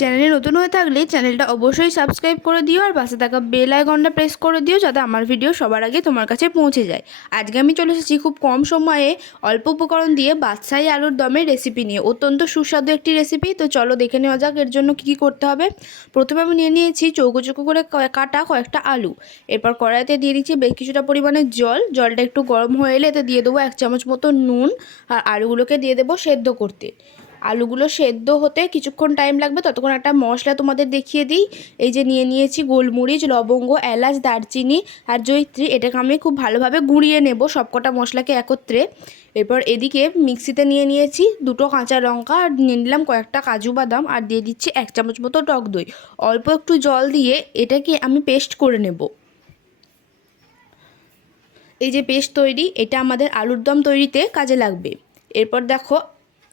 চ্যানেলে নতুন হয়ে থাকলে চ্যানেলটা অবশ্যই সাবস্ক্রাইব করে দিও আর পাশে থাকা বেল আইকনটা প্রেস করে দিও যাতে আমার ভিডিও সবার আগে তোমার কাছে পৌঁছে যায়। আজকে আমি চলে এসেছি খুব কম সময়ে অল্প উপকরণ দিয়ে বাদশাহী আলুর দমের রেসিপি নিয়ে। অত্যন্ত সুস্বাদু একটি রেসিপি। তো চলো দেখে নেওয়া যাক এর জন্য কী করতে হবে। প্রথমে আমি নিয়ে নিয়েছি চৌকো চৌকো করে কাটা কয়েকটা আলু। এরপর কড়াইতে দিয়ে দিচ্ছি বেশ কিছুটা পরিমাণে জলটা একটু গরম হয়ে এলে এতে দিয়ে দেবো 1 চামচ মতো নুন আর আলুগুলোকে দিয়ে দেবো সেদ্ধ করতে। আলুগুলো সেদ্ধ হতে কিছুক্ষণ টাইম লাগবে, ততক্ষণ একটা মশলা তোমাদের দেখিয়ে দিই। এই যে নিয়ে নিয়েছি গোলমরিচ, লবঙ্গ, এলাচ, দারচিনি আর জয়িত্রী। এটাকে আমি খুব ভালোভাবে গুঁড়িয়ে নেব সবকটা মশলাকে একত্রে। এরপর এদিকে মিক্সিতে নিয়ে নিয়েছি 2টো কাঁচা লঙ্কা আর নিয়ে নিলাম কয়েকটা কাজু বাদাম আর দিয়ে দিচ্ছি 1 চামচ মতো টক দই। অল্প একটু জল দিয়ে এটাকে আমি পেস্ট করে নেব। এই যে পেস্ট তৈরি, এটা আমাদের আলুর দম তৈরিতে কাজে লাগবে। এরপর দেখো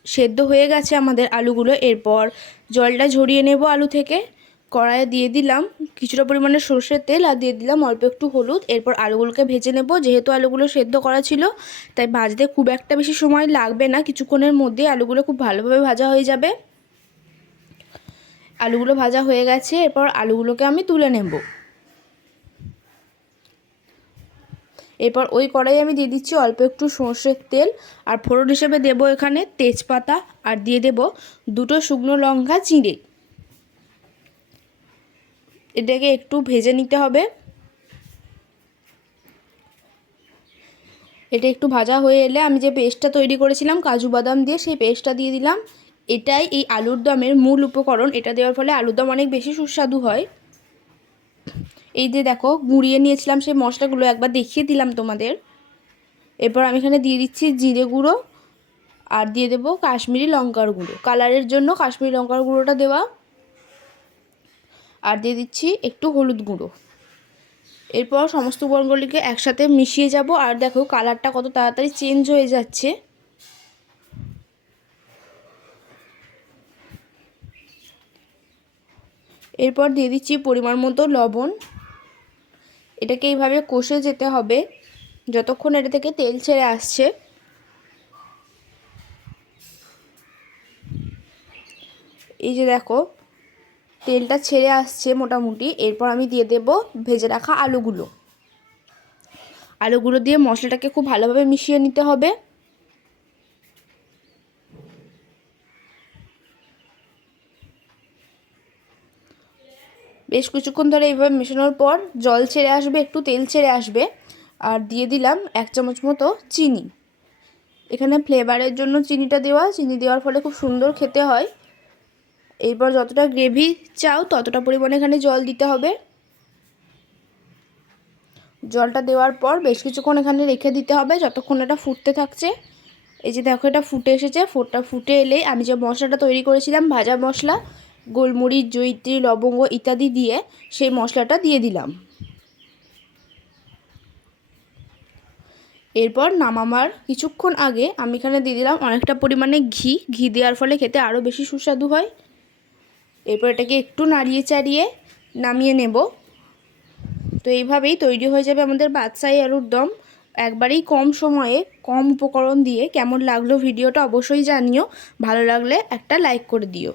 সেদ্ধ হয়ে গেছে আমাদের আলুগুলো। এরপর জলটা ঝরিয়ে নেব আলু থেকে। কড়াইয়ে দিয়ে দিলাম কিছুটা পরিমাণে সরষের তেল আর দিয়ে দিলাম অল্প একটু হলুদ। এরপর আলুগুলোকে ভেজে নেব। যেহেতু আলুগুলো সেদ্ধ করা ছিল তাই ভাজতে খুব একটা বেশি সময় লাগবে না, কিছুক্ষণের মধ্যে আলুগুলো খুব ভালোভাবে ভাজা হয়ে যাবে। আলুগুলো ভাজা হয়ে গেছে, এরপর আলুগুলোকে আমি তুলে নেব। এরপর ওই কড়াইয়ে আমি দিয়ে দিচ্ছি অল্প একটু সরষের তেল আর ফোড়ন হিসেবে দেব এখানে তেজপাতা আর দিয়ে দেব 2টো শুকনো লঙ্কা চিঁড়ে। এটাকে একটু ভেজে নিতে হবে। এটা একটু ভাজা হয়ে এলে আমি যে পেস্টটা তৈরি করেছিলাম কাজু বাদাম দিয়ে, সেই পেস্টটা দিয়ে দিলাম। এটাই এই আলুর দমের মূল উপকরণ। এটা দেওয়ার ফলে আলুর দম অনেক বেশি সুস্বাদু হয়। এই যে দেখো গুঁড়িয়ে নিয়েছিলাম সেই মশলাগুলো, একবার দেখিয়ে দিলাম তোমাদের। এরপর আমি এখানে দিয়ে দিচ্ছি জিরে গুঁড়ো আর দিয়ে দেবো কাশ্মীরি লঙ্কার গুঁড়ো, কালারের জন্য কাশ্মীরি লঙ্কার গুঁড়োটা দেওয়া। আর দিয়ে দিচ্ছি একটু হলুদ গুঁড়ো। এরপর সমস্ত উপকরণগুলিকে একসাথে মিশিয়ে যাব। আর দেখো কালারটা কত তাড়াতাড়ি চেঞ্জ হয়ে যাচ্ছে। এরপর দিয়ে দিচ্ছি পরিমাণ মতো লবণ। এটাকে এইভাবে কষে যেতে হবে যতক্ষণ এটা থেকে তেল ছেড়ে আসছে। এই যে দেখো তেলটা ছেড়ে আসছে মোটামুটি। এরপর আমি দিয়ে দেব ভেজে রাখা আলুগুলো দিয়ে মশলাটাকে খুব ভালোভাবে মিশিয়ে নিতে হবে। বেশ কিছুক্ষণ ধরে এইভাবে মেশানোর পর জল ছেড়ে আসবে, একটু তেল ছেড়ে আসবে। আর দিয়ে দিলাম 1 চামচ মতো চিনি। এখানে ফ্লেভারের জন্য চিনিটা দেওয়া, চিনি দেওয়ার ফলে খুব সুন্দর খেতে হয়। এরপর যতটা গ্রেভি চাও ততটা পরিমাণে এখানে জল দিতে হবে। জলটা দেওয়ার পর বেশ কিছুক্ষণ এখানে রেখে দিতে হবে যতক্ষণ এটা ফুটতে থাকছে। এই যে দেখো এটা ফুটে এসেছে। ফুটে এলেই আমি যে মশলাটা তৈরি করেছিলাম ভাজা মশলা, গোলমরিচ, জয়িত্রী, লবঙ্গ ইত্যাদি দিয়ে সেই মশলাটা দিয়ে দিলাম। এরপর নামাবার কিছুক্ষণ আগে আমি এখানে দিয়ে দিলাম অনেকটা পরিমাণে ঘি দেওয়ার ফলে খেতে আরও বেশি সুস্বাদু হয়। এরপর এটাকে একটু নাড়িয়ে চাড়িয়ে নামিয়ে নেব। তো এইভাবেই তৈরি হয়ে যাবে আমাদের বাদশাহী আলুর দম একবারেই কম সময়ে কম উপকরণ দিয়ে। কেমন লাগলো ভিডিওটা অবশ্যই জানিও। ভালো লাগলে একটা লাইক করে দিও।